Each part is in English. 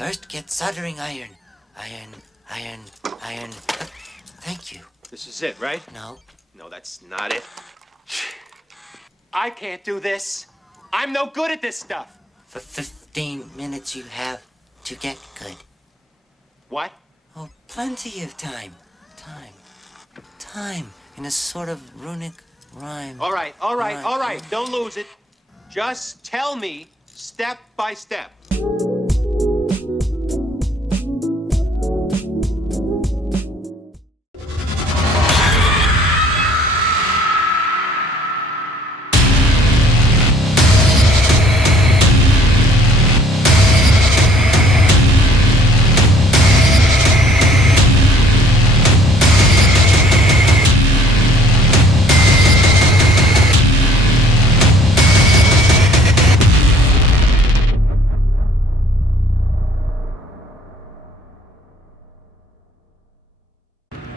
First, get soldering iron. Iron. Thank you. This is it, right? No. No, that's not it. I can't do this. I'm no good at this stuff. For 15 minutes you have to get good. What? Oh, plenty of time. Time. In a sort of runic rhyme. All right. Don't lose it. Just tell me step by step.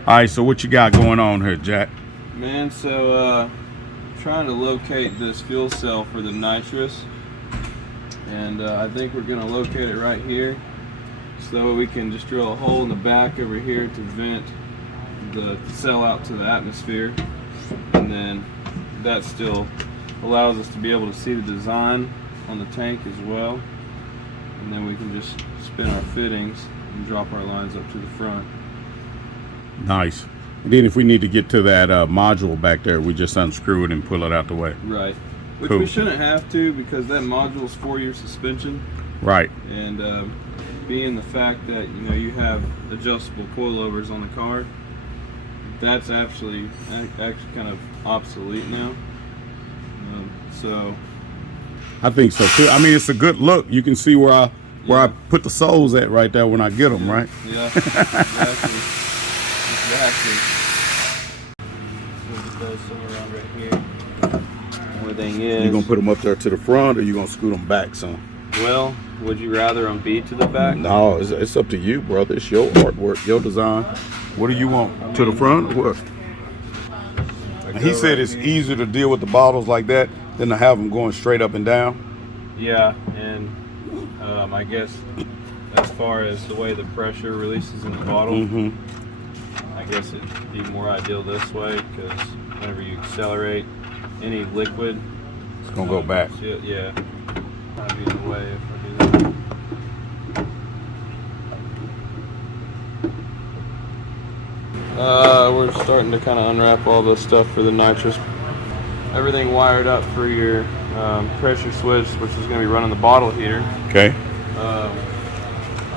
All right, so what you got going on here, Jack? Man, so trying to locate this fuel cell for the nitrous, and I think we're gonna locate it right here, so we can just drill a hole in the back over here to vent the cell out to the atmosphere, and then that still allows us to be able to see the design on the tank as well, and then we can just spin our fittings and drop our lines up to the front. Nice. And then if we need to get to that module back there, we just unscrew it and pull it out the way. Right. Which Cool. we shouldn't have to, because that module is 4-year suspension. Right. And being the fact that you have adjustable coilovers on the car, that's actually kind of obsolete now. So I think so too. I mean, it's a good look. You can see where I put the soles at right there when I get them, right? Yeah. Exactly. We'll get those somewhere around right here. Only thing is, You gonna put them up there to the front, or you gonna scoot them back some? well, would you rather them be to the back? No, it's up to you, brother. It's your artwork, your design. What do you want? To the front or what? And he said it's easier to deal with the bottles like that than to have them going straight up and down. Yeah, and I guess as far as the way the pressure releases in the bottle, I guess it'd be more ideal this way, because whenever you accelerate any liquid, It's gonna go back. Yeah, I'd be in the way if I do that. We're starting to kind of unwrap all the stuff for the nitrous. Everything wired up for your pressure switch, which is going to be running the bottle heater. Okay.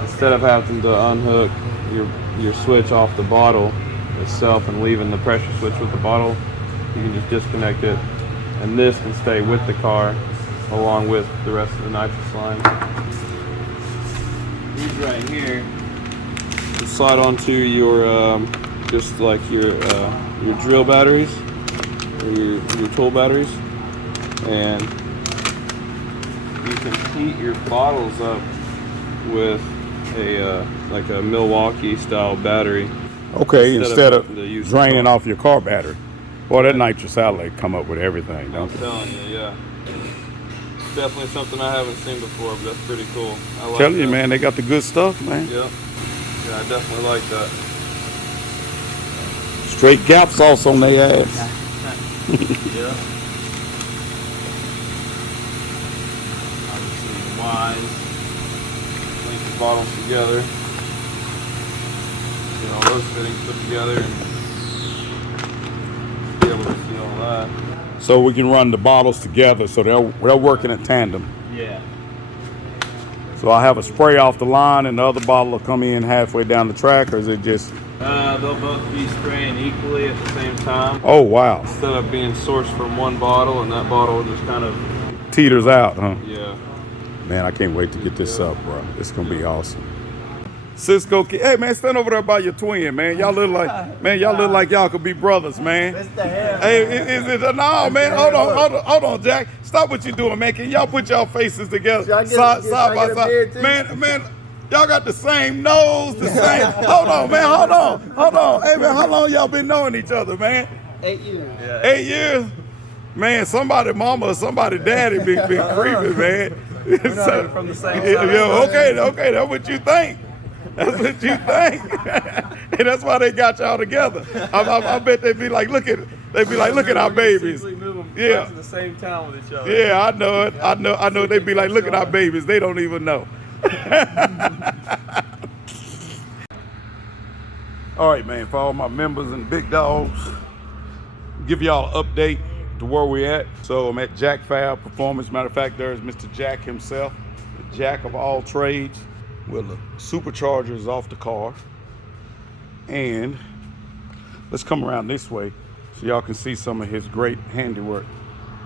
Instead of having to unhook your switch off the bottle itself and leaving the pressure switch with the bottle, you can just disconnect it, and this can stay with the car along with the rest of the nitrous line. These right here will slide onto your just like your drill batteries or your tool batteries, and you can heat your bottles up with like a Milwaukee style battery. Okay, instead of having to use draining the car. off your car battery. Boy, that Nitrous Outlet come up with everything, don't I'm it? telling you, yeah. It's definitely something I haven't seen before, but that's pretty cool. I like Telling you, that. man, they got the good stuff, man. Yep. Yeah, I definitely like that. Straight gap sauce on their ass. Yeah. Obviously, the wise. Link the bottles together. Get all those fittings put together and be able to see all that. So we can run the bottles together, so they're working in tandem. Yeah. So I have a spray off the line, and the other bottle will come in halfway down the track, or is it just? They'll both be spraying equally at the same time. Oh wow! Instead of being sourced from one bottle, and that bottle just kind of, Teeters out, huh? yeah. Man, I can't wait to get this up, bro. It's gonna be awesome. Cisco, hey man, stand over there by your twin, man. Y'all look like y'all could be brothers, man. Hey, is it? No, man. Hold on, Jack. Stop what you're doing, man. Can y'all put y'all faces together side by side? Man, y'all got the same nose, the same. Hold on, man. Hold on. Hey man, how long y'all been knowing each other, man? 8 years. Yeah. 8 years? Man, somebody mama or somebody daddy been creeping, man. We're not even from the same side. Okay, that's what you think. That's what you think. And that's why they got y'all together. I bet they'd be like, look at our babies. Yeah. To the same town with each other. Yeah, I know it. I know they'd be like, look at our babies. They don't even know. All right, man, for all my members and big dogs, give y'all an update to where we at. So I'm at Jack Fab Performance. Matter of fact, there's Mr. Jack himself, the jack of all trades. Well, the supercharger is off the car. And let's come around this way so y'all can see some of his great handiwork.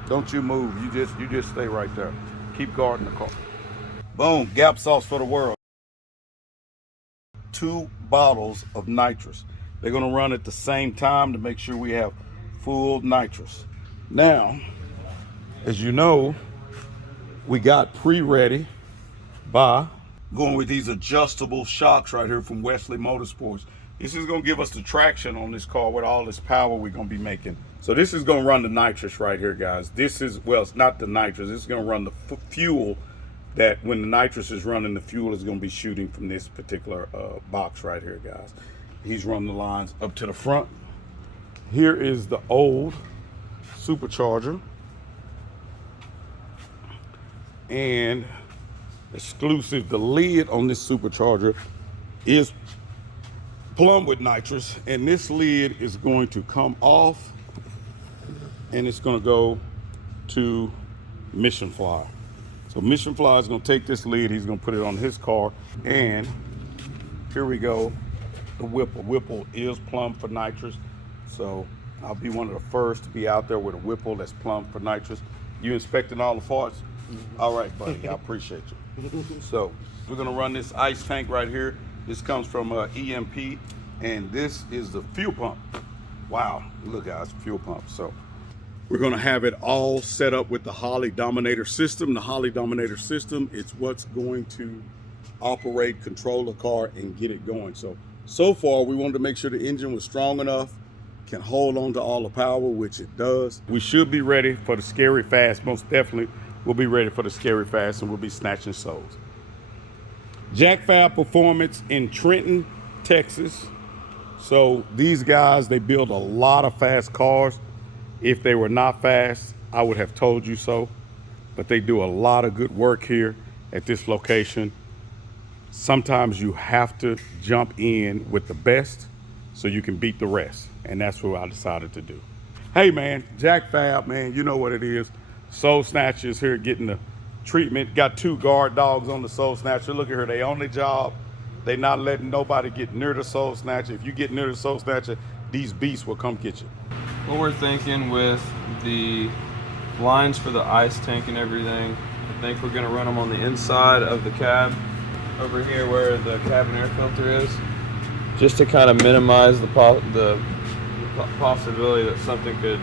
Don't you move, you just stay right there. Keep guarding the car. Boom, gap sauce for the world. 2 bottles of nitrous. They're gonna run at the same time to make sure we have full nitrous. Now, as you know, we got pre-ready by going with these adjustable shocks right here from Wesley Motorsports. This is gonna give us the traction on this car with all this power we're gonna be making. So this is gonna run the nitrous right here, guys. This is, well, it's not the nitrous. This is gonna run the fuel that when the nitrous is running, the fuel is gonna be shooting from this particular box right here, guys. He's running the lines up to the front. Here is the old supercharger. And exclusive, the lid on this supercharger is plumbed with nitrous, and this lid is going to come off and it's going to go to Mission Fly. So Mission Fly is going to take this lid, he's going to put it on his car, and here we go, the Whipple. Whipple is plumbed for nitrous, so I'll be one of the first to be out there with a Whipple that's plumbed for nitrous. You inspecting all the parts? All right, buddy, I appreciate you. So we're gonna run this ice tank right here. This comes from EMP, and this is the fuel pump. Wow, look guys, fuel pump. So we're gonna have it all set up with the Holley Dominator system. The Holley Dominator system, it's what's going to operate, control the car, and get it going. So far, we wanted to make sure the engine was strong enough, can hold on to all the power, which it does. We should be ready for the scary fast, most definitely. We'll be ready for the scary fast, and we'll be snatching souls. Jack Fab Performance in Trenton, Texas. So these guys, they build a lot of fast cars. If they were not fast, I would have told you so. But they do a lot of good work here at this location. Sometimes you have to jump in with the best so you can beat the rest. And that's what I decided to do. Hey man, Jack Fab, man, you know what it is. Soul Snatchers here getting the treatment. Got 2 guard dogs on the Soul Snatcher. Look at her, they on their job. They not letting nobody get near the Soul Snatcher. If you get near the Soul Snatcher, these beasts will come get you. What we're thinking with the lines for the ice tank and everything, I think we're gonna run them on the inside of the cab, over here where the cabin air filter is, just to kind of minimize the possibility that something could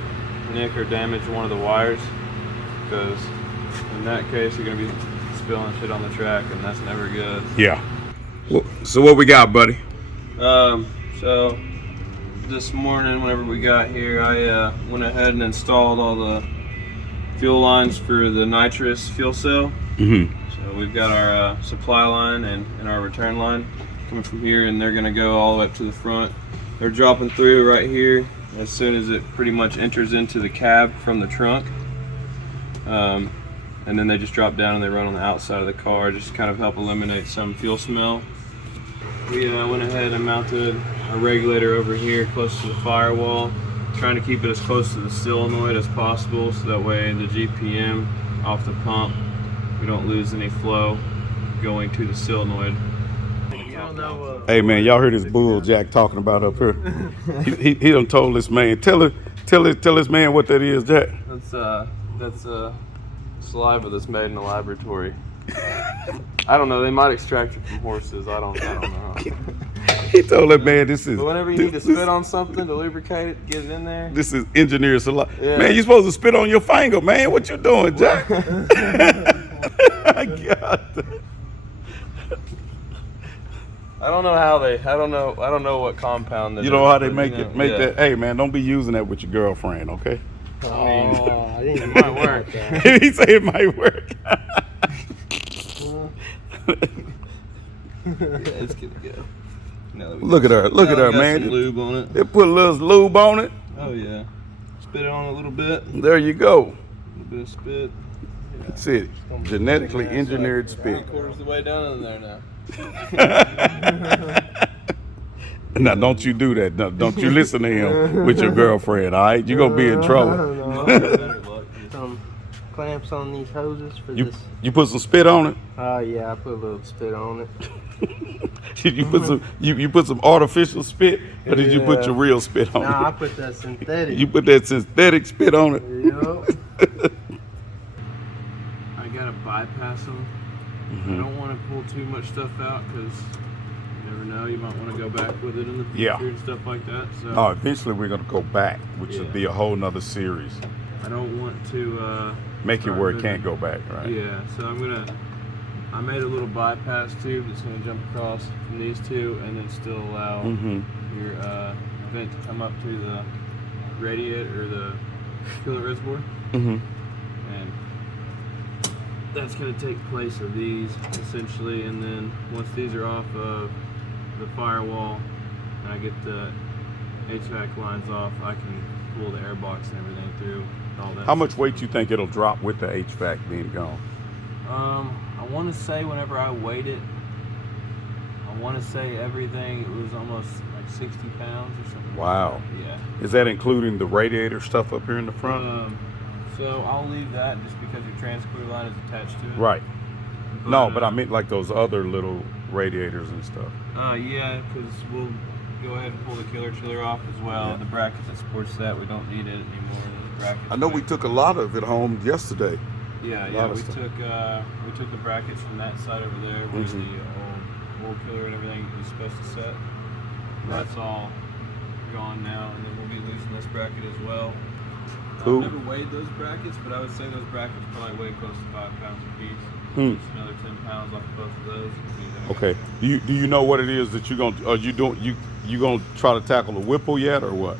nick or damage one of the wires. Because in that case, you're going to be spilling shit on the track, and that's never good. Yeah. So what we got, buddy? So this morning, whenever we got here, I went ahead and installed all the fuel lines for the nitrous fuel cell. Mm-hmm. So we've got our supply line and our return line coming from here, and they're going to go all the way up to the front. They're dropping through right here as soon as it pretty much enters into the cab from the trunk. And then they just drop down and they run on the outside of the car, just to kind of help eliminate some fuel smell. We went ahead and mounted a regulator over here close to the firewall, trying to keep it as close to the solenoid as possible, so that way the GPM off the pump, we don't lose any flow going to the solenoid. Hey man, y'all heard this bull Jack talking about up here. he done told this man. Tell this man what that is, Jack. That's saliva that's made in a laboratory. I don't know. They might extract it from horses. I don't know. He told that man this is. But whenever you need to spit on something to lubricate it, get it in there. This is engineer saliva. Yeah. Man, you supposed to spit on your finger, man. What you doing, Jack? I got that. I don't know how they. I don't know what compound. You know how they make it. Make that. Hey man, don't be using that with your girlfriend, okay? I think it might work. He said it might work. It's gonna go. Now that we Look at her. Look at her, got man. some lube on it. They put a little lube on it. Oh yeah. Spit it on a little bit. There you go. A little bit of spit. That's it. Genetically engineered spit. 3/4 the way down in there now. Now, don't you do that. No, don't you listen to him with your girlfriend, all right? You're going to be in trouble. Some clamps on these hoses for this. You put some spit on it? Yeah, I put a little spit on it. you put some artificial spit, or did you put your real spit on Nah, I it? put that synthetic. You put that synthetic spit on it? Yup. I gotta bypass them. I don't want to pull too much stuff out because you never know. You might want to go back with it in the future Yeah. and stuff like that. So No, eventually we're going to go back, which will be a whole nother series. I don't want to Make it try where to it can't go back, right? Yeah, so I made a little bypass tube that's gonna jump across from these two and then still allow your vent to come up to the radiator or the coolant reservoir. And that's gonna take place of these essentially, and then once these are off of the firewall and I get the HVAC lines off, I can pull the air box and everything through. All that. How much weight do you think it'll drop with the HVAC being gone? I want to say whenever I weighed it, I want to say everything, it was almost like 60 pounds or something. Wow. Yeah. Is that including the radiator stuff up here in the front? So I'll leave that just because your transcooler line is attached to it. Right. No, but I meant like those other little radiators and stuff. Yeah, because we'll go ahead and pull the killer chiller off as well. Yeah. The bracket that supports that, we don't need it anymore. The bracket. I know we took a lot of it home yesterday. Yeah, lot of we stuff. took the brackets from that side over there where the old killer and everything was supposed to set. That's all gone now, and then we'll be losing this bracket as well. Cool. I've never weighed those brackets, but I would say those brackets probably weigh close to 5 pounds a piece. Just another 10 pounds off of both of those. Okay. Do you know what it is that you're gonna? Are you gonna try to tackle the Whipple yet, or what?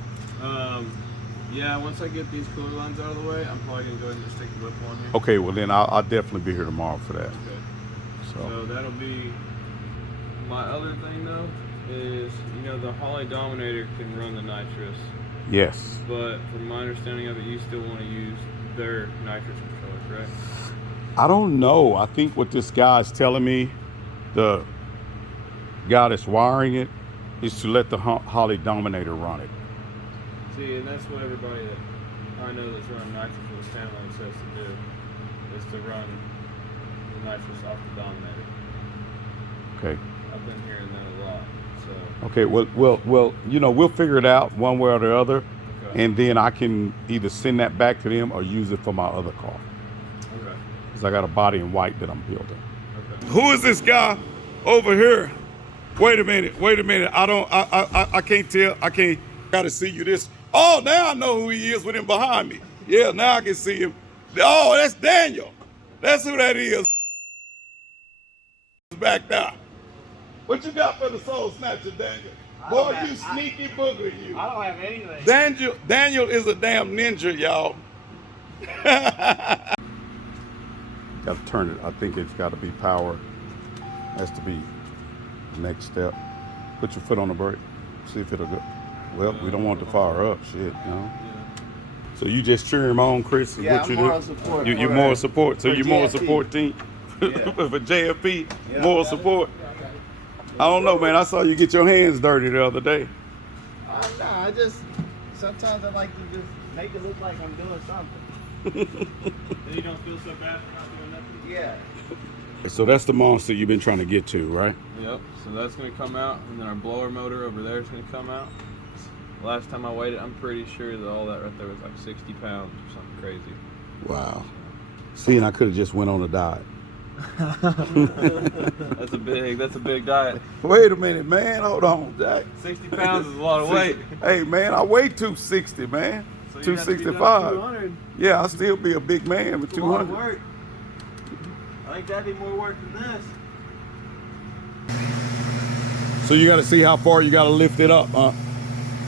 Yeah, once I get these cooler lines out of the way, I'm probably gonna go ahead and just stick the Whipple on here. Okay. Well, then I'll definitely be here tomorrow for that. Okay. So So that'll be my other thing though is the Holly Dominator can run the nitrous, yes. but from my understanding of it, you still want to use their nitrous controllers, right? I don't know. I think what this guy's telling me, the guy that's wiring it, is to let the Holly Dominator run it. See, and that's what everybody that I know that's running nitrous for the family says to do, is to run the nitrous off the Dominator. Okay. I've been hearing that a lot. So Okay. Well, we'll figure it out one way or the other, okay. and then I can either send that back to them or use it for my other car. Okay. Because I got a body in white that I'm building. Okay. Who is this guy over here? Wait a minute. I can't tell. Gotta see you this. Oh, now I know who he is with him behind me. Yeah, now I can see him. Oh, that's Daniel. That's who that is. Back there. What you got for the soul snatcher, Daniel? Boy, you sneaky booger, you. I don't have anything. Daniel is a damn ninja, y'all. Gotta turn it. I think it's gotta be power. Has to be the next step. Put your foot on the brake. See if it'll go. Well, we don't want it to fire up, shit, So you just cheer him on, Chris? Is Yeah, what I'm you moral do? support You're for moral that. support. So For you're moral JFP. support team Yeah. for JFP. Yeah. Moral support. I don't know, man. I saw you get your hands dirty the other day. No, I just sometimes I like to just make it look like I'm doing something. Then you don't feel so bad for not doing nothing? Yeah. So that's the monster you've been trying to get to, right? Yep, so that's going to come out, and then our blower motor over there is going to come out. Last time I weighed it, I'm pretty sure that all that right there was like 60 pounds or something crazy. Wow. See, and I could have just went on a diet. That's a big diet. Wait a minute, man. Hold on, Jack. 60 pounds is a lot of weight. Hey, man, I weigh 260, man. So you'd have to be doing 265. 200. Yeah, I'll still be a big man with It's a lot of 200. work. I think that'd be more work than this. So you got to see how far you got to lift it up, huh?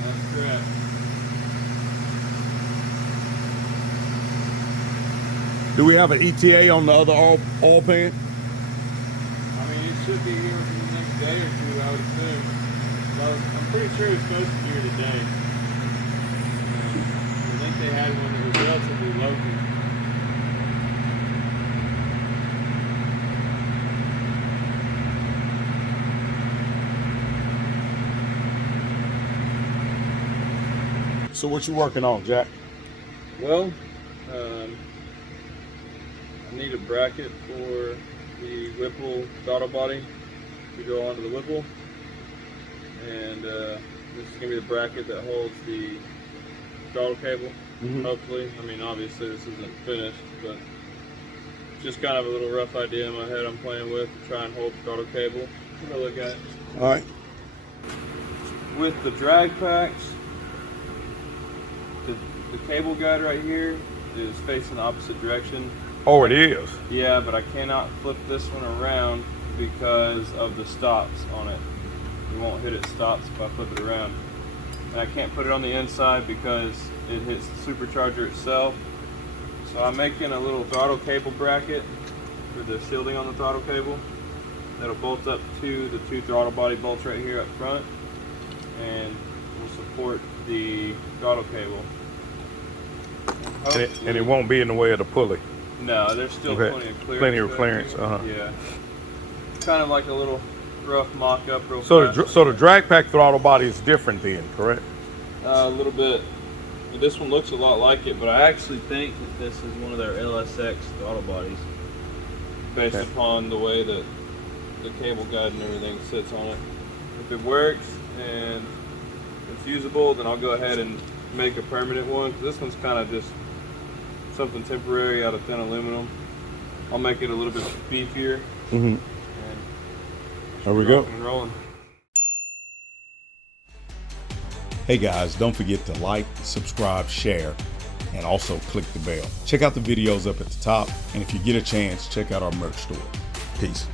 That's correct. Do we have an ETA on the other oil pan? I mean, should be here within the next day or two, I would assume. Well, I'm pretty sure it's supposed to be here today. I think they had one that was relatively local. So what you working on, Jack? Well, I need a bracket for the Whipple throttle body to go onto the Whipple, and this is going to be the bracket that holds the throttle cable, hopefully. I mean, obviously this isn't finished, but just kind of a little rough idea in my head I'm playing with to try and hold the throttle cable. I'm going to look at it. All right. With the drag packs, the cable guide right here is facing the opposite direction. Oh, it is. Yeah, but I cannot flip this one around because of the stops on it. It won't hit its stops if I flip it around. And I can't put it on the inside because it hits the supercharger itself. So I'm making a little throttle cable bracket for the shielding on the throttle cable. That'll bolt up to the two throttle body bolts right here up front and will support the throttle cable. And it won't be in the way of the pulley. No, there's still plenty of clearance. Plenty of clearance, Yeah. Kind of like a little rough mock-up real So fast. so the drag pack throttle body is different then, correct? A little bit. This one looks a lot like it, but I actually think that this is one of their LSX throttle bodies, based upon the way that the cable guide and everything sits on it. If it works and it's usable, then I'll go ahead and make a permanent one. This one's kind of just something temporary out of thin aluminum. I'll make it a little bit beefier. And There we go. and rolling. Hey guys, don't forget to like, subscribe, share, and also click the bell. Check out the videos up at the top, and if you get a chance, check out our merch store. Peace.